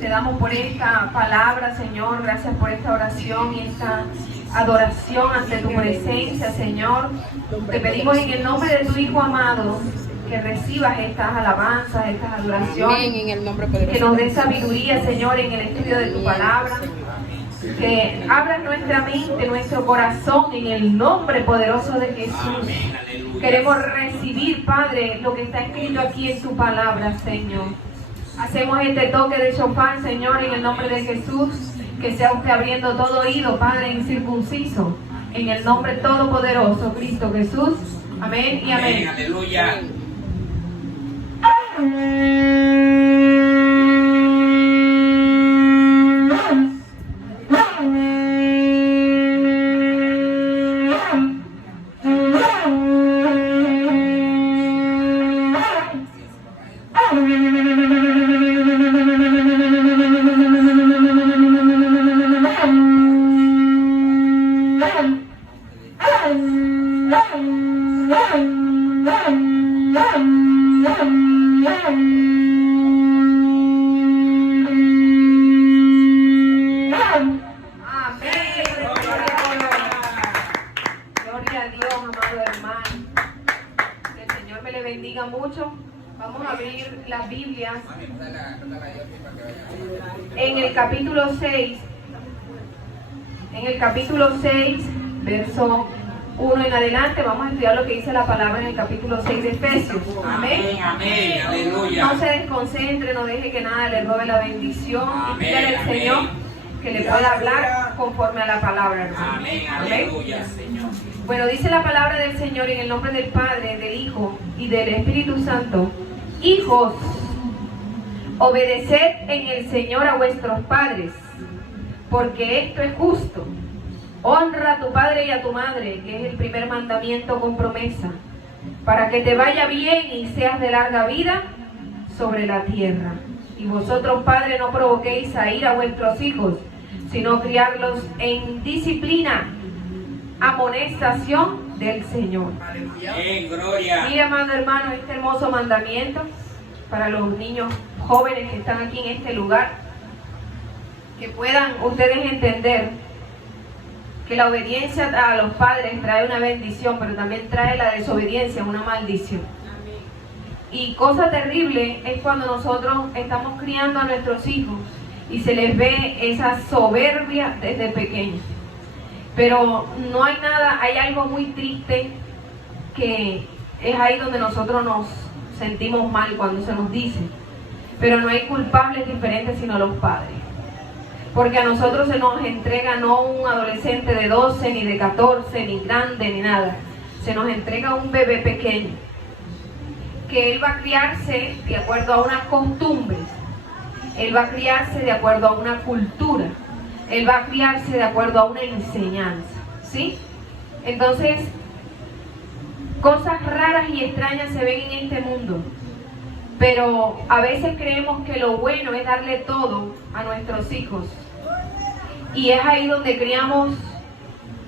Te damos por esta palabra, Señor. Gracias por esta oración y esta adoración ante tu presencia, Señor. Te pedimos en el nombre de tu Hijo amado que recibas estas alabanzas, estas adoraciones. Amén, en el nombre poderoso. Que nos dé sabiduría, Señor, en el estudio de tu palabra. Que abras nuestra mente, nuestro corazón en el nombre poderoso de Jesús. Queremos recibir, Padre, lo que está escrito aquí en tu palabra, Señor. Hacemos este toque de shofar, Señor, en el nombre de Jesús. Que sea usted abriendo todo oído, Padre, incircunciso. En el nombre todopoderoso, Cristo Jesús. Amén y amén. Aleluya. Gloria a Dios, amado hermano. Que el Señor me le bendiga mucho. Vamos a abrir las Biblias en el capítulo 6. En el capítulo 6, verso 1 en adelante, vamos a estudiar lo que dice la palabra en el capítulo 6 de Efesios. Amén. Amén. Aleluya. No se desconcentre, no deje que nada le robe la bendición. Y pídale al Señor que le pueda hablar conforme a la palabra, hermano. Amén. Aleluya, Señor. Bueno, dice la palabra del Señor en el nombre del Padre, del Hijo y del Espíritu Santo. Hijos, obedeced en el Señor a vuestros padres, porque esto es justo. Honra a tu padre y a tu madre, que es el primer mandamiento con promesa, para que te vaya bien y seas de larga vida sobre la tierra. Y vosotros, padres, no provoquéis a ira a vuestros hijos, sino criarlos en disciplina, amonestación del Señor. En gloria. Mira, amado hermano, este hermoso mandamiento para los niños jóvenes que están aquí en este lugar, que puedan ustedes entender que la obediencia a los padres trae una bendición, pero también trae la desobediencia, una maldición. Y cosa terrible es cuando nosotros estamos criando a nuestros hijos y se les ve esa soberbia desde pequeños. Pero no hay nada, hay algo muy triste que es ahí donde nosotros nos sentimos mal cuando se nos dice. Pero no hay culpables diferentes sino los padres. Porque a nosotros se nos entrega no un adolescente de 12, ni de 14, ni grande, ni nada. Se nos entrega un bebé pequeño. Que él va a criarse de acuerdo a unas costumbres. Él va a criarse de acuerdo a una cultura. Él va a criarse de acuerdo a una enseñanza. ¿Sí? Entonces, cosas raras y extrañas se ven en este mundo. Pero a veces creemos que lo bueno es darle todo a nuestros hijos. Y es ahí donde criamos,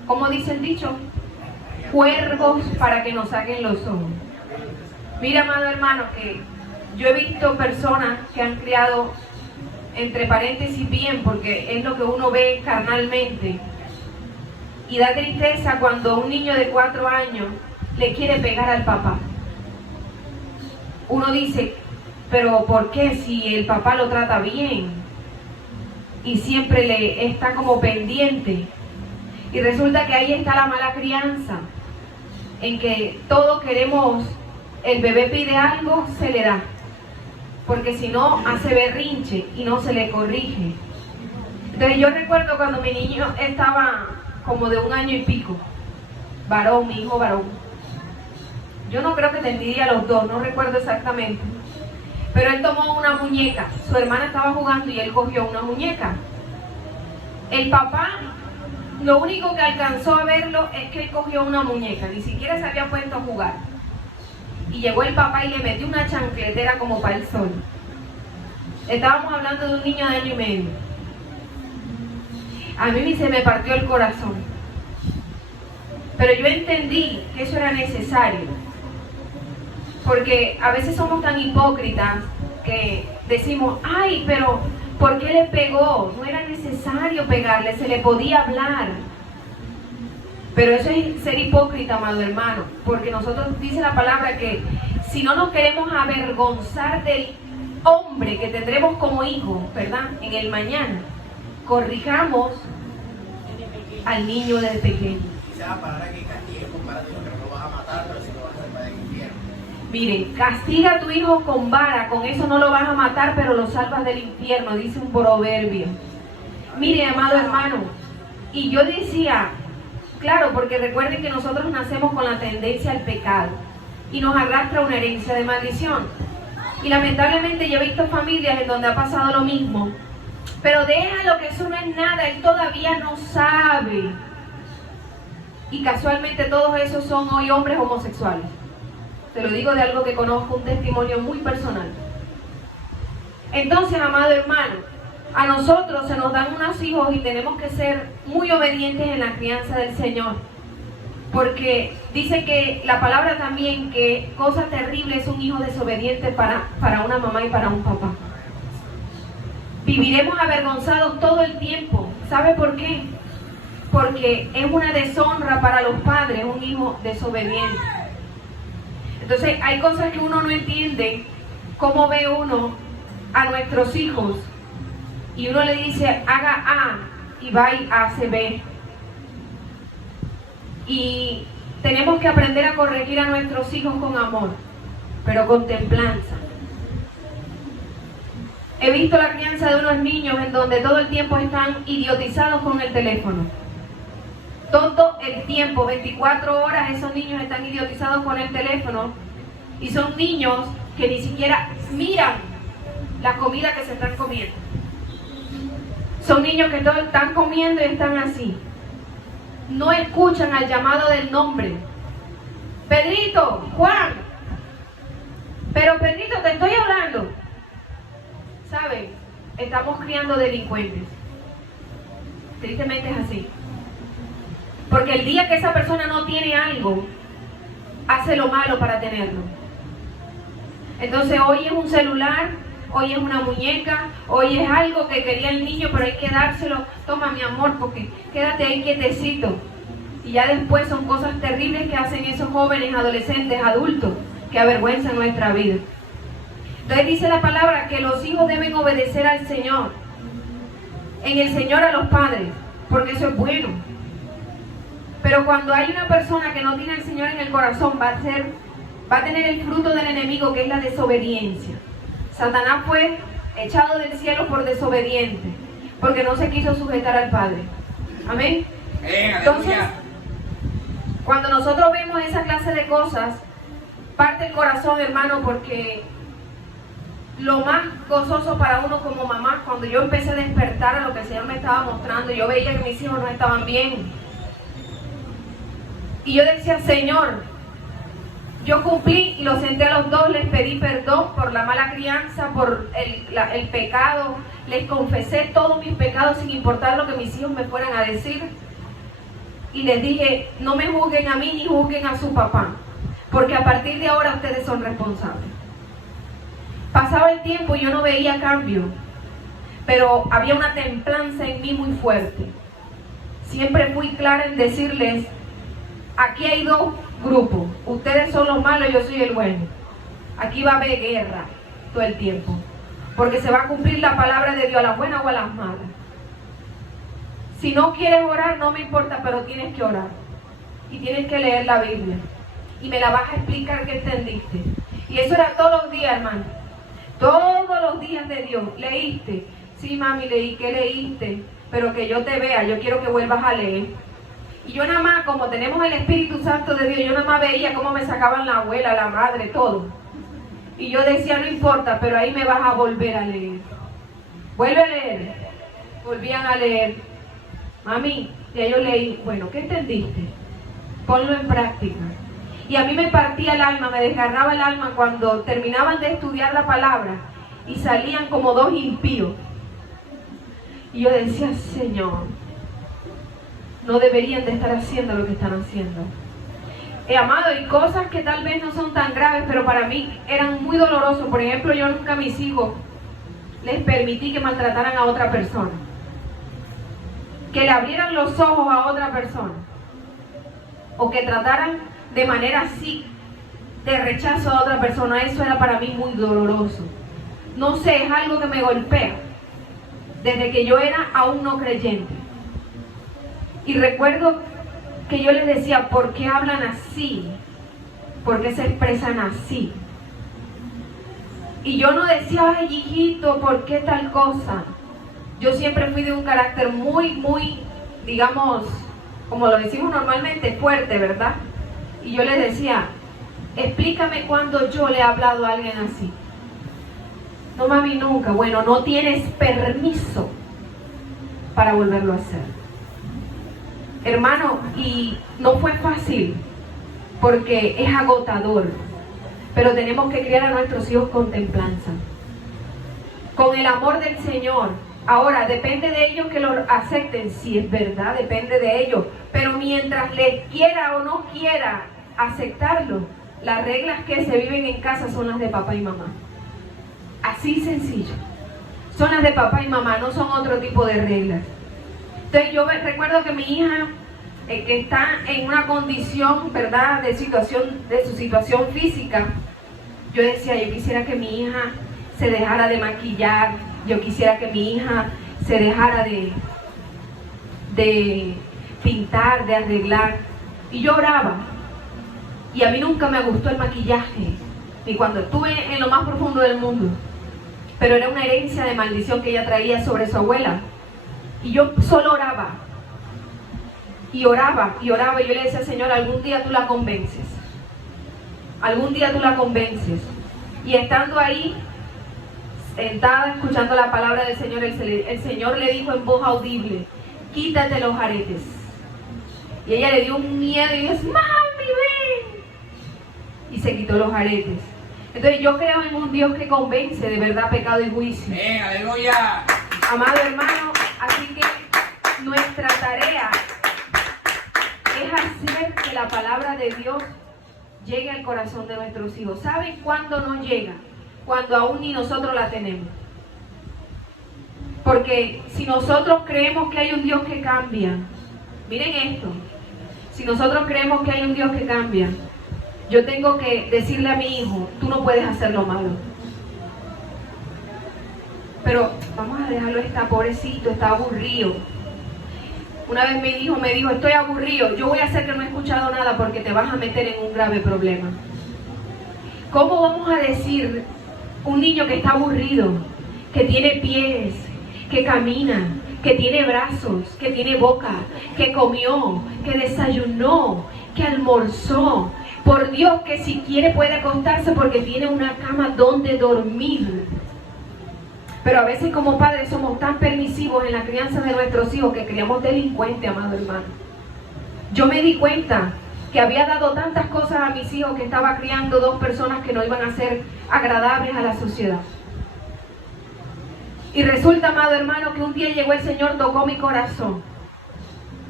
como dice el dicho, cuervos para que nos saquen los ojos. Mira, amado hermano, que yo he visto personas que han criado, entre paréntesis, bien, porque es lo que uno ve carnalmente. Y da tristeza cuando un niño de 4 años le quiere pegar al papá. Uno dice, pero ¿por qué si el papá lo trata bien? Y siempre le está como pendiente. Y resulta que ahí está la mala crianza, en que todos queremos, el bebé pide algo, se le da. Porque si no, hace berrinche y no se le corrige. Entonces yo recuerdo cuando mi niño estaba como de 1 año y pico, varón, mi hijo varón. Yo no creo que tendría los 2, no recuerdo exactamente. Pero él tomó una muñeca, su hermana estaba jugando y él cogió una muñeca. El papá, lo único que alcanzó a verlo es que él cogió una muñeca, ni siquiera se había puesto a jugar. Y llegó el papá y le metió una chancletera como para el sol. Estábamos hablando de un niño de 1 año y medio. A mí se me partió el corazón. Pero yo entendí que eso era necesario. Porque a veces somos tan hipócritas que decimos, ay, pero ¿Por qué le pegó? No era necesario pegarle, se le podía hablar. Pero eso es ser hipócrita, amado hermano, porque nosotros dice la palabra que si no nos queremos avergonzar del hombre que tendremos como hijo, ¿verdad? En el mañana, corrijamos al niño desde pequeño. Dice la palabra que castigue con vara que no lo vas a matar, pero si lo vas a salvar del infierno. Miren, castiga a tu hijo con vara, con eso no lo vas a matar, pero lo salvas del infierno, dice un proverbio. Mire, amado hermano, y yo decía, claro, porque recuerden que nosotros nacemos con la tendencia al pecado y nos arrastra una herencia de maldición. Y lamentablemente yo he visto familias en donde ha pasado lo mismo, pero déjalo que eso no es nada, él todavía no sabe. Y casualmente todos esos son hoy hombres homosexuales. Te lo digo de algo que conozco, un testimonio muy personal. Entonces, amado hermano, a nosotros se nos dan unos hijos y tenemos que ser muy obedientes en la crianza del Señor. Porque dice que la palabra también que cosa terrible es un hijo desobediente para una mamá y para un papá. Viviremos avergonzados todo el tiempo. ¿Sabe por qué? Porque es una deshonra para los padres un hijo desobediente. Entonces hay cosas que uno no entiende, cómo ve uno a nuestros hijos y uno le dice haga A y va y hace B. Y tenemos que aprender a corregir a nuestros hijos con amor, pero con templanza. He visto la crianza de unos niños en donde todo el tiempo están idiotizados con el teléfono. Todo el tiempo, 24 horas, esos niños están idiotizados con el teléfono y son niños que ni siquiera miran la comida que se están comiendo. Son niños que todos están comiendo y están así. No escuchan al llamado del nombre. Pedrito, Juan. Pero Pedrito, te estoy hablando. ¿Saben? Estamos criando delincuentes. Tristemente es así. Porque el día que esa persona no tiene algo, hace lo malo para tenerlo. Entonces hoy es un celular, hoy es una muñeca, hoy es algo que quería el niño, pero hay que dárselo. Toma, mi amor, porque quédate ahí quietecito. Y ya después son cosas terribles que hacen esos jóvenes, adolescentes, adultos, que avergüenzan nuestra vida. Entonces dice la palabra que los hijos deben obedecer al Señor. En el Señor a los padres, porque eso es bueno. Pero cuando hay una persona que no tiene al Señor en el corazón, va a tener el fruto del enemigo, que es la desobediencia. Satanás fue echado del cielo por desobediente, porque no se quiso sujetar al Padre. Amén. Entonces, cuando nosotros vemos esa clase de cosas, parte el corazón, hermano, porque lo más gozoso para uno como mamá, cuando yo empecé a despertar a lo que el Señor me estaba mostrando, yo veía que mis hijos no estaban bien. Y yo decía, Señor, yo cumplí y los senté a los dos, les pedí perdón por la mala crianza, por el pecado, les confesé todos mis pecados sin importar lo que mis hijos me fueran a decir. Y les dije, no me juzguen a mí ni juzguen a su papá, porque a partir de ahora ustedes son responsables. Pasaba el tiempo y yo no veía cambio, pero había una templanza en mí muy fuerte. Siempre fui clara en decirles, aquí hay dos grupos, ustedes son los malos y yo soy el bueno. Aquí va a haber guerra todo el tiempo, porque se va a cumplir la palabra de Dios, a las buenas o a las malas. Si no quieres orar, no me importa, pero tienes que orar. Y tienes que leer la Biblia. Y me la vas a explicar que entendiste. Y eso era todos los días, hermano. Todos los días de Dios. ¿Leíste? Sí, mami, leí. ¿Qué leíste? Pero que yo te vea, yo quiero que vuelvas a leer. Y yo nada más, como tenemos el Espíritu Santo de Dios, yo nada más veía cómo me sacaban la abuela, la madre, todo. Y yo decía, no importa, pero ahí me vas a volver a leer. Vuelve a leer. Volvían a leer. Mami, ya yo leí. Bueno, ¿qué entendiste? Ponlo en práctica. Y a mí me partía el alma, me desgarraba el alma cuando terminaban de estudiar la palabra y salían como dos impíos. Y yo decía, Señor, no deberían de estar haciendo lo que están haciendo. Amado, y cosas que tal vez no son tan graves, pero para mí eran muy dolorosos. Por ejemplo, yo nunca a mis hijos les permití que maltrataran a otra persona, que le abrieran los ojos a otra persona, o que trataran de manera así de rechazo a otra persona. Eso era para mí muy doloroso. No sé, es algo que me golpea desde que yo era aún no creyente. Y recuerdo que yo les decía, ¿por qué hablan así? ¿Por qué se expresan así? Y yo no decía, ay hijito, ¿por qué tal cosa? Yo siempre fui de un carácter muy, digamos, como lo decimos normalmente, fuerte, ¿verdad? Y yo les decía, explícame cuando yo le he hablado a alguien así. No, mami, nunca. Bueno, no tienes permiso para volverlo a hacer. Hermano, y no fue fácil, porque es agotador, pero tenemos que criar a nuestros hijos con templanza, con el amor del Señor. Ahora, depende de ellos que lo acepten, si es verdad, depende de ellos, pero mientras les quiera o no quiera aceptarlo, las reglas que se viven en casa son las de papá y mamá. Así sencillo. Son las de papá y mamá, no son otro tipo de reglas. Entonces yo recuerdo que mi hija, que está en una condición, ¿verdad?, de su situación física, yo decía, yo quisiera que mi hija se dejara de maquillar, yo quisiera que mi hija se dejara de pintar, de arreglar. Y yo oraba. Y a mí nunca me gustó el maquillaje, ni cuando estuve en lo más profundo del mundo. Pero era una herencia de maldición que ella traía sobre su abuela. Y yo solo oraba. Y oraba, y oraba. Y yo le decía, Señor, algún día tú la convences. Algún día tú la convences. Y estando ahí, sentada, escuchando la palabra del Señor, el Señor le dijo en voz audible, quítate los aretes. Y ella le dio un miedo y dijo, mami, ven. Y se quitó los aretes. Entonces yo creo en un Dios que convence de verdad pecado y juicio. Aleluya. Amado hermano, así que nuestra tarea es hacer que la palabra de Dios llegue al corazón de nuestros hijos. ¿Saben cuándo no llega? Cuando aún ni nosotros la tenemos. Porque si nosotros creemos que hay un Dios que cambia, miren esto, si nosotros creemos que hay un Dios que cambia, yo tengo que decirle a mi hijo, tú no puedes hacer lo malo. Pero vamos a dejarlo, está pobrecito, está aburrido. Una vez mi hijo me dijo, estoy aburrido, yo voy a hacer que no he escuchado nada porque te vas a meter en un grave problema. ¿Cómo vamos a decir un niño que está aburrido, que tiene pies, que camina, que tiene brazos, que tiene boca, que comió, que desayunó, que almorzó? Por Dios, que si quiere puede acostarse porque tiene una cama donde dormir. Pero a veces como padres somos tan permisivos en la crianza de nuestros hijos que criamos delincuentes, amado hermano. Yo me di cuenta que había dado tantas cosas a mis hijos que estaba criando dos personas que no iban a ser agradables a la sociedad. Y resulta, amado hermano, que un día llegó el Señor, tocó mi corazón.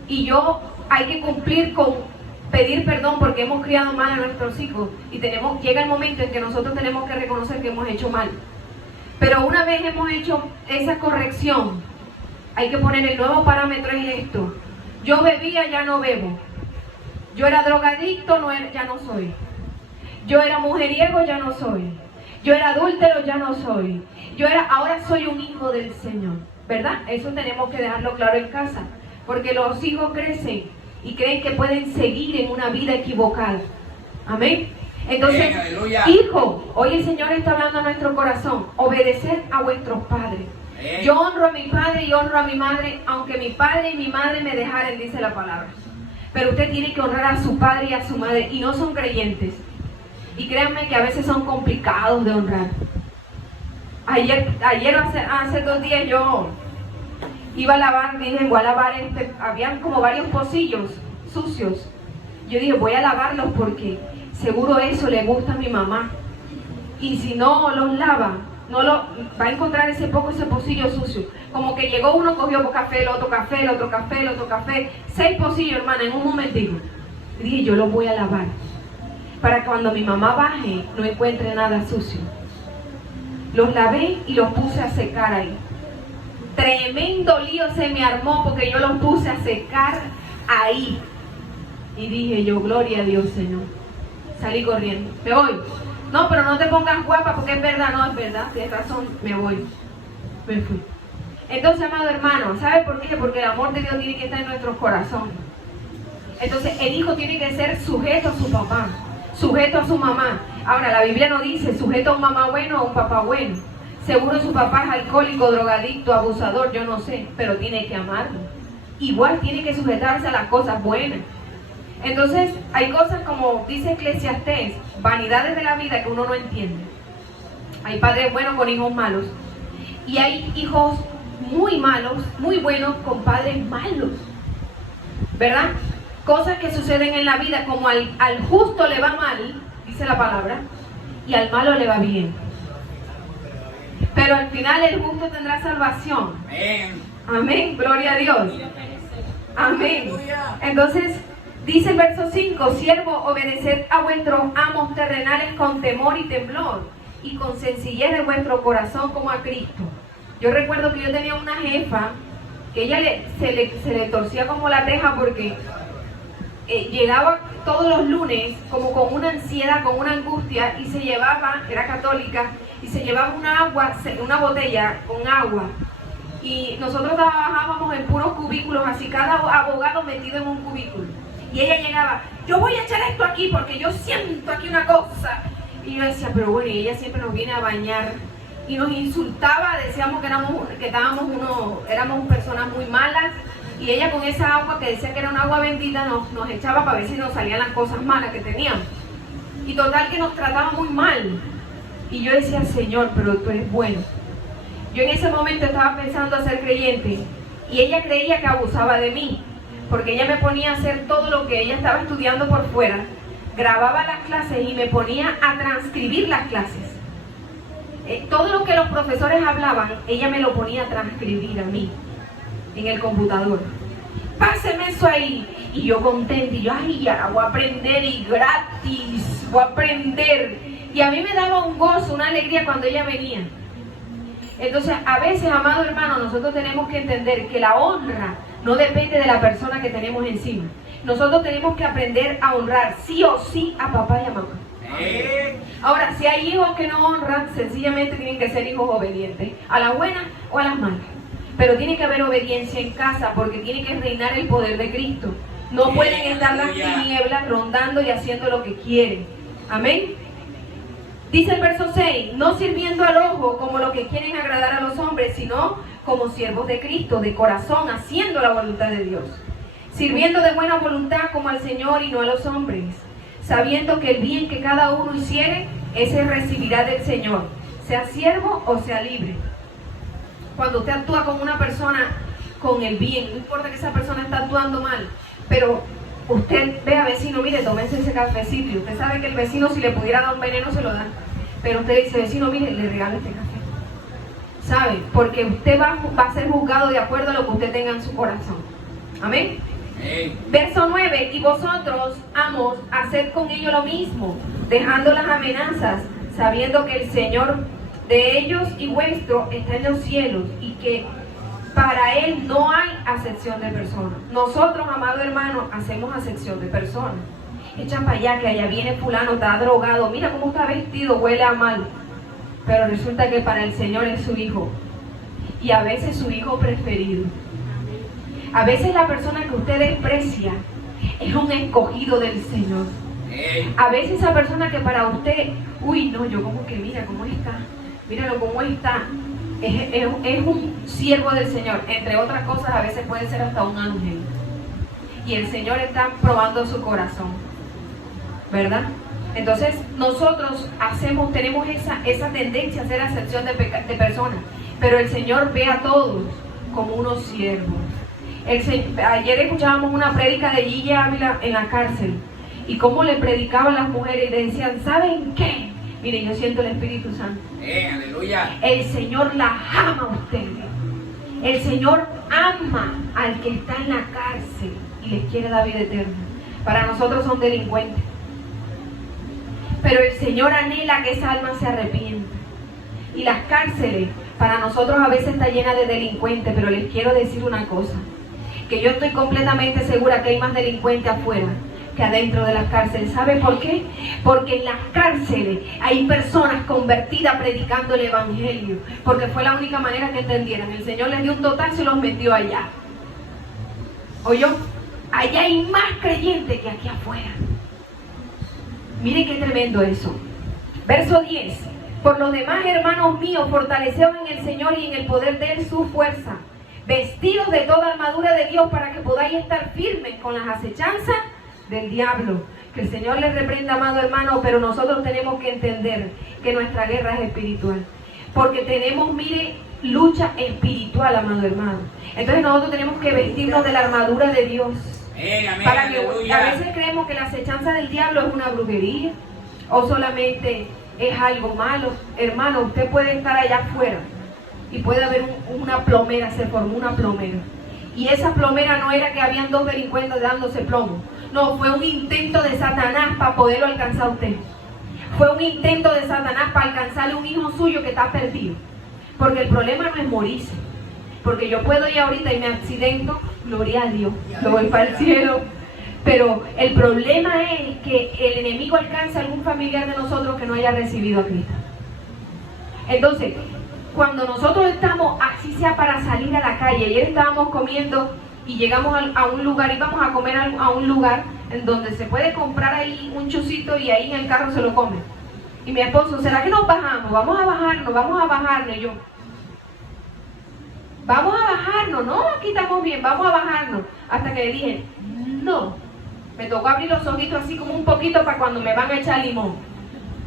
Y yo hay que cumplir con pedir perdón porque hemos criado mal a nuestros hijos. Y llega el momento en que nosotros tenemos que reconocer que hemos hecho mal. Pero una vez hemos hecho esa corrección, hay que poner el nuevo parámetro en esto. Yo bebía, ya no bebo. Yo era drogadicto, ya no soy. Yo era mujeriego, ya no soy. Yo era adúltero, ya no soy. Ahora soy un hijo del Señor, ¿verdad? Eso tenemos que dejarlo claro en casa, porque los hijos crecen y creen que pueden seguir en una vida equivocada. Amén. Entonces, hijo, hoy el Señor está hablando a nuestro corazón, obedecer a vuestros padres. Yo honro a mi padre y honro a mi madre, aunque mi padre y mi madre me dejaren, dice la palabra. Pero usted tiene que honrar a su padre y a su madre, y no son creyentes. Y créanme que a veces son complicados de honrar. Hace 2 días yo iba a lavar, dije, voy a lavar habían como varios pocillos sucios. Yo dije, voy a lavarlos porque seguro eso le gusta a mi mamá. Y si no los lava, va a encontrar ese pocillo sucio. Como que llegó uno, cogió café, el otro café, el otro café, el otro café. 6 pocillos, hermana, en un momentito. Y dije, yo los voy a lavar. Para que cuando mi mamá baje, no encuentre nada sucio. Los lavé y los puse a secar ahí. Tremendo lío se me armó porque yo los puse a secar ahí. Y dije yo, gloria a Dios, Señor. Salí corriendo. Me voy. No, pero no te pongas guapa porque es verdad. No, es verdad. Tienes razón. Me voy. Me fui. Entonces, amado hermano, ¿sabe por qué? Porque el amor de Dios tiene que estar en nuestros corazones. Entonces, el hijo tiene que ser sujeto a su papá, sujeto a su mamá. Ahora, la Biblia no dice sujeto a un mamá bueno o a un papá bueno. Seguro su papá es alcohólico, drogadicto, abusador, yo no sé, pero tiene que amarlo. Igual tiene que sujetarse a las cosas buenas. Entonces, hay cosas como dice Eclesiastés, vanidades de la vida que uno no entiende. Hay padres buenos con hijos malos. Y hay hijos muy malos, muy buenos con padres malos. ¿Verdad? Cosas que suceden en la vida, como al justo le va mal, dice la palabra, y al malo le va bien. Pero al final el justo tendrá salvación. Amén. Amén, gloria a Dios. Amén. Entonces, dice el verso 5, siervo, obedeced a vuestros amos terrenales con temor y temblor, y con sencillez de vuestro corazón como a Cristo. Yo recuerdo que yo tenía una jefa, que ella se le torcía como la teja porque llegaba todos los lunes como con una ansiedad, con una angustia, y se llevaba, era católica, y se llevaba una botella con agua. Y nosotros trabajábamos en puros cubículos, así cada abogado metido en un cubículo. Y ella llegaba, yo voy a echar esto aquí porque yo siento aquí una cosa. Y yo decía, pero bueno, y ella siempre nos viene a bañar y nos insultaba, decíamos que éramos personas muy malas. Y ella con esa agua que decía que era un agua bendita nos echaba para ver si nos salían las cosas malas que teníamos. Y total que nos trataba muy mal. Y yo decía, Señor, pero tú eres bueno. Yo en ese momento estaba pensando a ser creyente y ella creía que abusaba de mí, porque ella me ponía a hacer todo lo que ella estaba estudiando por fuera, grababa las clases y me ponía a transcribir las clases. Todo lo que los profesores hablaban, ella me lo ponía a transcribir a mí en el computador. Páseme eso ahí. Y yo contenta, y yo, ay, ya voy a aprender y gratis, voy a aprender. Y a mí me daba un gozo, una alegría cuando ella venía. Entonces, a veces, amado hermano, nosotros tenemos que entender que la honra no depende de la persona que tenemos encima. Nosotros tenemos que aprender a honrar sí o sí a papá y a mamá. Ahora, si hay hijos que no honran, sencillamente tienen que ser hijos obedientes, a las buenas o a las malas. Pero tiene que haber obediencia en casa porque tiene que reinar el poder de Cristo. No pueden estar las tinieblas rondando y haciendo lo que quieren. Amén. Dice el verso 6, no sirviendo al ojo como lo que quieren agradar a los hombres, sino como siervos de Cristo, de corazón, haciendo la voluntad de Dios. Sirviendo de buena voluntad como al Señor y no a los hombres, sabiendo que el bien que cada uno hiciere, ese recibirá del Señor, sea siervo o sea libre. Cuando usted actúa con una persona con el bien, no importa que esa persona está actuando mal, pero usted ve a vecino, mire, tómense ese cafecito, y usted sabe que el vecino si le pudiera dar un veneno se lo da, pero usted dice, vecino, mire, le regalo este café. ¿Sabe? Porque usted va a ser juzgado de acuerdo a lo que usted tenga en su corazón. Amén. Verso 9, y vosotros, amos, haced con ellos lo mismo, dejando las amenazas, sabiendo que el Señor de ellos y vuestro está en los cielos, y que para Él no hay acepción de personas. Nosotros, amado hermano, hacemos acepción de personas. Echan para allá, que allá viene fulano, está drogado, mira cómo está vestido, huele a mal. Pero resulta que para el Señor es su hijo, y a veces su hijo preferido. A veces la persona que usted desprecia es un escogido del Señor. A veces esa persona que para usted, uy, no, yo como que mira cómo está, míralo cómo está, es un siervo del Señor. Entre otras cosas, a veces puede ser hasta un ángel. Y el Señor está probando su corazón, ¿verdad? Entonces, nosotros tenemos esa tendencia a hacer acepción de personas, pero el Señor ve a todos como unos siervos. Ayer escuchábamos una prédica de Gigi Ávila en la cárcel, y cómo le predicaban las mujeres y le decían, ¿saben qué? Miren, yo siento el Espíritu Santo. Aleluya. El Señor las ama a ustedes. El Señor ama al que está en la cárcel y les quiere dar vida eterna. Para nosotros son delincuentes, pero el Señor anhela que esa alma se arrepienta. Y las cárceles, para nosotros a veces está llena de delincuentes, pero les quiero decir una cosa, que yo estoy completamente segura que hay más delincuentes afuera que adentro de las cárceles. ¿Sabe por qué? Porque en las cárceles hay personas convertidas predicando el evangelio, porque fue la única manera que entendieran. El Señor les dio un totazo y los metió allá. ¿Oyó? Allá hay más creyentes que aquí afuera. Miren qué tremendo eso. Verso 10. Por lo demás, hermanos míos, fortaleceos en el Señor y en el poder de Él su fuerza, vestidos de toda armadura de Dios para que podáis estar firmes con las acechanzas del diablo. Que el Señor les reprenda, amado hermano, pero nosotros tenemos que entender que nuestra guerra es espiritual. Porque tenemos, mire, lucha espiritual, amado hermano. Entonces nosotros tenemos que vestirnos de la armadura de Dios. Amén, Para que, aleluya. a veces creemos que la acechanza del diablo es una brujería o solamente es algo malo. Hermano, usted puede estar allá afuera y puede haber una plomera, se formó una plomera. Y esa plomera no era que habían dos delincuentes dándose plomo. No, fue un intento de Satanás para poderlo alcanzar a usted. Fue un intento de Satanás para alcanzarle un hijo suyo que está perdido. Porque el problema no es morirse. Porque yo puedo ir ahorita y me accidento, gloria a Dios, lo voy para el cielo. Pero el problema es que el enemigo alcance a algún familiar de nosotros que no haya recibido a Cristo. Entonces, cuando nosotros estamos, así sea para salir a la calle, ayer estábamos comiendo y llegamos a un lugar, íbamos a comer a un lugar en donde se puede comprar ahí un chocito y ahí en el carro se lo comen. Y mi esposo, ¿será que nos bajamos? Vamos a bajarnos. Y yo, vamos a bajarnos, no, aquí estamos bien, vamos a bajarnos. Hasta que le dije, no, me tocó abrir los ojitos así como un poquito para cuando me van a echar limón.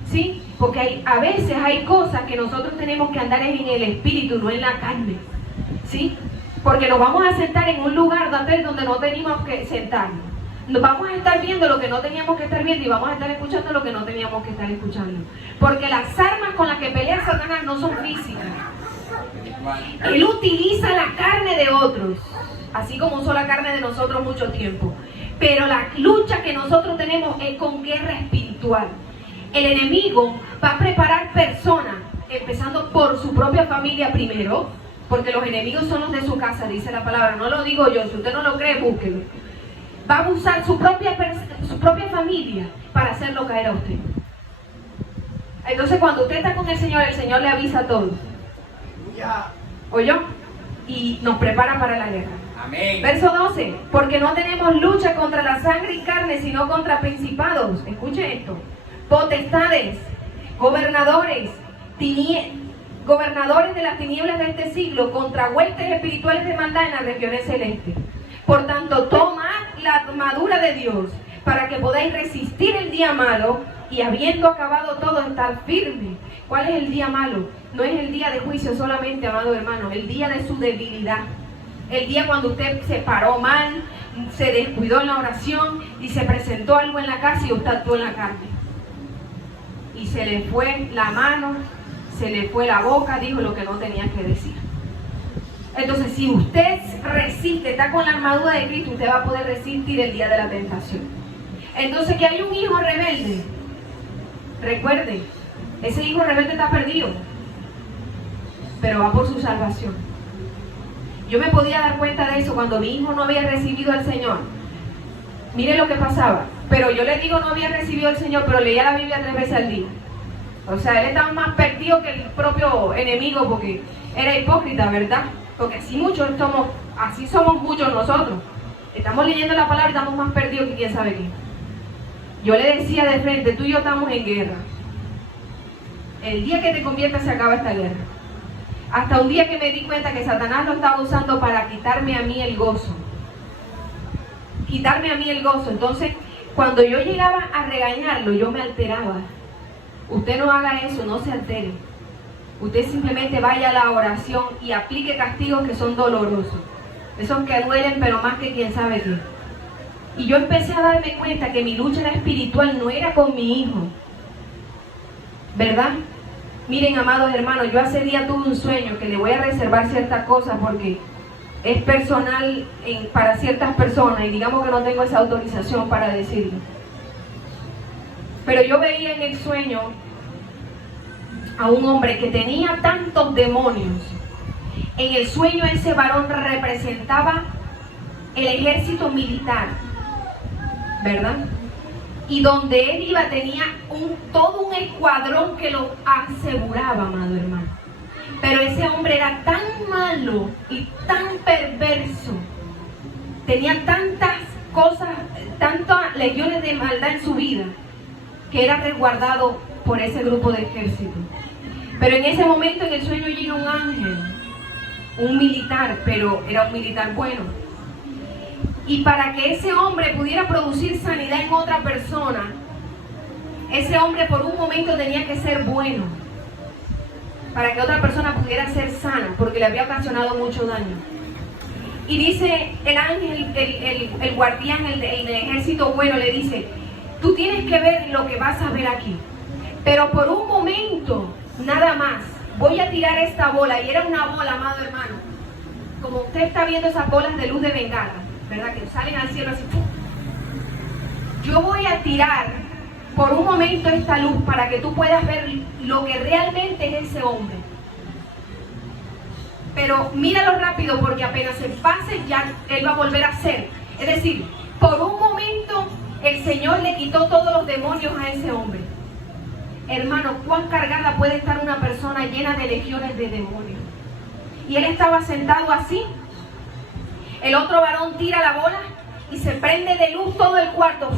¿Sí? Porque a veces hay cosas que nosotros tenemos que andar en el espíritu, no en la carne. ¿Sí? Porque nos vamos a sentar en un lugar donde no teníamos que sentarnos. Nos vamos a estar viendo lo que no teníamos que estar viendo y vamos a estar escuchando lo que no teníamos que estar escuchando. Porque las armas con las que pelea Satanás no son físicas. Él utiliza la carne de otros, así como usó la carne de nosotros mucho tiempo. Pero la lucha que nosotros tenemos es con guerra espiritual. El enemigo va a preparar personas, empezando por su propia familia primero, porque los enemigos son los de su casa, dice la palabra, no lo digo yo, si usted no lo cree, búsquelo. Va a usar su propia familia para hacerlo caer a usted. Entonces cuando usted está con el Señor le avisa a todos. ¿Oyó? Y nos prepara para la guerra. Amén. Verso 12. Porque no tenemos lucha contra la sangre y carne, sino contra principados. Escuche esto. Potestades, gobernadores de las tinieblas de este siglo, contra huestes espirituales de maldad en las regiones celestes. Por tanto, tomad la armadura de Dios para que podáis resistir el día malo y habiendo acabado todo, estar firme. ¿Cuál es el día malo? No es el día de juicio solamente, amado hermano, el día de su debilidad. El día cuando usted se paró mal, se descuidó en la oración y se presentó algo en la casa y usted actuó en la carne. Y se le fue la mano, se le fue la boca, dijo lo que no tenía que decir. Entonces, si usted resiste, está con la armadura de Cristo, usted va a poder resistir el día de la tentación. Entonces, que hay un hijo rebelde, recuerde, ese hijo rebelde está perdido, pero va por su salvación. Yo me podía dar cuenta de eso cuando mi hijo no había recibido al Señor. Mire lo que pasaba. Pero yo le digo no había recibido al Señor, pero leía la Biblia 3 veces al día. O sea, él estaba más perdido que el propio enemigo porque era hipócrita, ¿verdad? Porque así somos muchos nosotros. Estamos leyendo la palabra y estamos más perdidos que quién sabe qué. Yo le decía de frente, tú y yo estamos en guerra. El día que te conviertas se acaba esta guerra. Hasta un día que me di cuenta que Satanás lo estaba usando para quitarme a mí el gozo. Quitarme a mí el gozo. Entonces, cuando yo llegaba a regañarlo, yo me alteraba. Usted no haga eso, no se altere. Usted simplemente vaya a la oración y aplique castigos que son dolorosos. Esos que duelen, pero más que quién sabe qué. Y yo empecé a darme cuenta que mi lucha era espiritual, no era con mi hijo. ¿Verdad? Miren, amados hermanos, yo hace día tuve un sueño que le voy a reservar ciertas cosas porque es personal para ciertas personas y digamos que no tengo esa autorización para decirlo. Pero yo veía en el sueño a un hombre que tenía tantos demonios. En el sueño ese varón representaba el ejército militar, ¿verdad? Y donde él iba tenía todo un escuadrón que lo aseguraba, amado hermano. Pero ese hombre era tan malo y tan perverso, tenía tantas cosas, tantas legiones de maldad en su vida, que era resguardado por ese grupo de ejército. Pero en ese momento en el sueño llega un ángel, un militar, pero era un militar bueno. Y para que ese hombre pudiera producir sanidad en otra persona, ese hombre por un momento tenía que ser bueno, para que otra persona pudiera ser sana, porque le había ocasionado mucho daño. Y dice el ángel, el guardián, el ejército bueno, le dice: tú tienes que ver lo que vas a ver aquí, pero por un momento nada más voy a tirar esta bola. Y era una bola, amado hermano, como usted está viendo esas bolas de luz de bengala, ¿verdad? Que salen al cielo así. ¡Pum! Yo voy a tirar por un momento esta luz para que tú puedas ver lo que realmente es ese hombre. Pero míralo rápido, porque apenas se pase ya él va a volver a ser. Es decir, por un momento el Señor le quitó todos los demonios a ese hombre. Hermano, ¿cuán cargada puede estar una persona llena de legiones de demonios? Y él estaba sentado así. El otro varón tira la bola y se prende de luz todo el cuarto.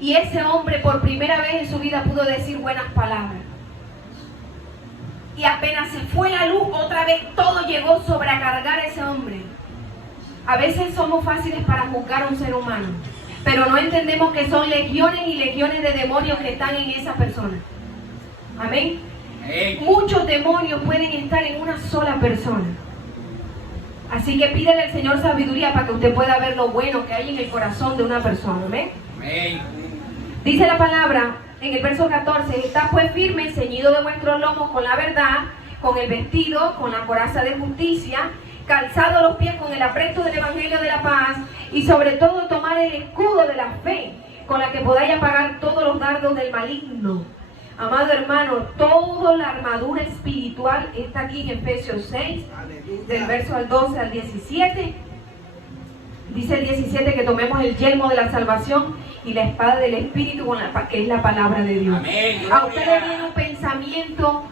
Y ese hombre por primera vez en su vida pudo decir buenas palabras. Y apenas se fue la luz, otra vez todo llegó sobre a cargar a ese hombre. A veces somos fáciles para juzgar a un ser humano, pero no entendemos que son legiones y legiones de demonios que están en esa persona. Amén. Muchos demonios pueden estar en una sola persona. Así que pídele al Señor sabiduría para que usted pueda ver lo bueno que hay en el corazón de una persona. Amén. Dice la palabra en el verso 14: está pues firme, ceñido de vuestros lomos con la verdad, con el vestido, con la coraza de justicia, calzado los pies con el apresto del evangelio de la paz, y sobre todo tomar el escudo de la fe, con la que podáis apagar todos los dardos del maligno. Amado hermano, toda la armadura espiritual está aquí en Efesios 6, del verso al 12 al 17. Dice el 17 que tomemos el yelmo de la salvación y la espada del Espíritu, que es la palabra de Dios. Amén, a usted le viene un pensamiento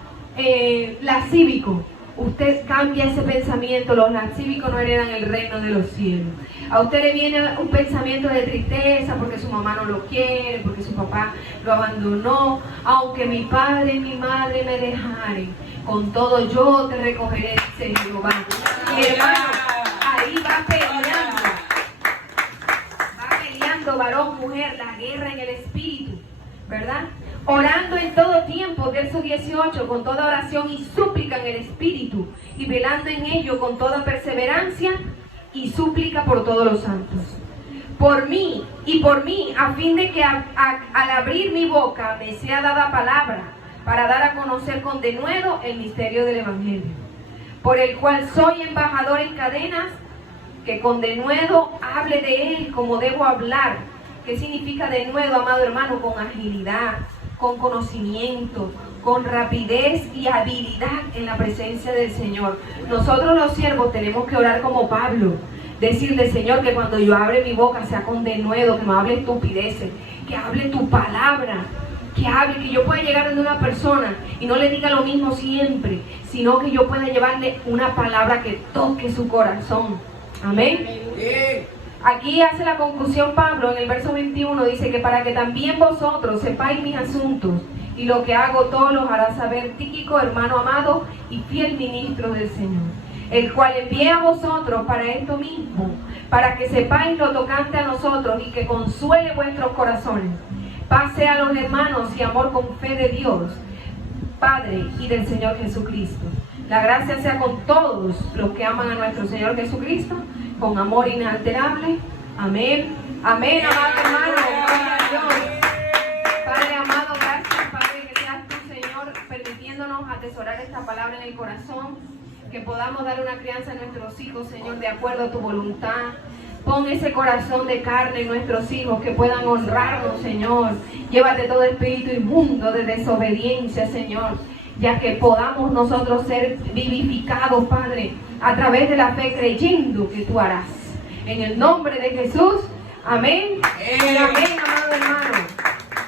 lascívico. Usted cambia ese pensamiento. Los lascívicos no heredan el reino de los cielos. A usted le viene un pensamiento de tristeza porque su mamá no lo quiere, porque su papá lo abandonó. Aunque mi padre y mi madre me dejaren, con todo yo te recogeré, dice Jehová. Y hermano, ahí va peleando varón, mujer, la guerra en el espíritu, ¿verdad? Orando en todo tiempo, verso 18, con toda oración y súplica en el espíritu, y velando en ello con toda perseverancia y súplica por todos los santos. Por mí, a fin de que al abrir mi boca me sea dada palabra, para dar a conocer con denuedo el misterio del evangelio, por el cual soy embajador en cadenas, que con denuedo hable de él como debo hablar. ¿Qué significa denuedo, amado hermano? Con agilidad, con conocimiento, con rapidez y habilidad en la presencia del Señor. Nosotros los siervos tenemos que orar como Pablo, decirle: Señor, que cuando yo abre mi boca sea con denuedo, que no hable estupideces, que hable tu palabra, que hable, que yo pueda llegar a una persona y no le diga lo mismo siempre, sino que yo pueda llevarle una palabra que toque su corazón. Amén. Aquí hace la conclusión Pablo en el verso 21, dice que para que también vosotros sepáis mis asuntos y lo que hago todo los hará saber Tíquico, hermano amado y fiel ministro del Señor, el cual envié a vosotros para esto mismo, para que sepáis lo tocante a nosotros y que consuele vuestros corazones. Paz sea a los hermanos y amor con fe de Dios Padre y del Señor Jesucristo. La gracia sea con todos los que aman a nuestro Señor Jesucristo con amor inalterable. Amén. Amén, amado hermano. Gloria a Dios. Padre amado, gracias, Padre, que seas tú, Señor, permitiéndonos atesorar esta palabra en el corazón, que podamos dar una crianza a nuestros hijos, Señor, de acuerdo a tu voluntad, Pon ese corazón de carne en nuestros hijos que puedan honrarnos, Señor. Llévate todo espíritu inmundo de desobediencia, Señor, ya que podamos nosotros ser vivificados, Padre, a través de la fe, creyendo que tú harás. En el nombre de Jesús, amén. Amén, amado hermano.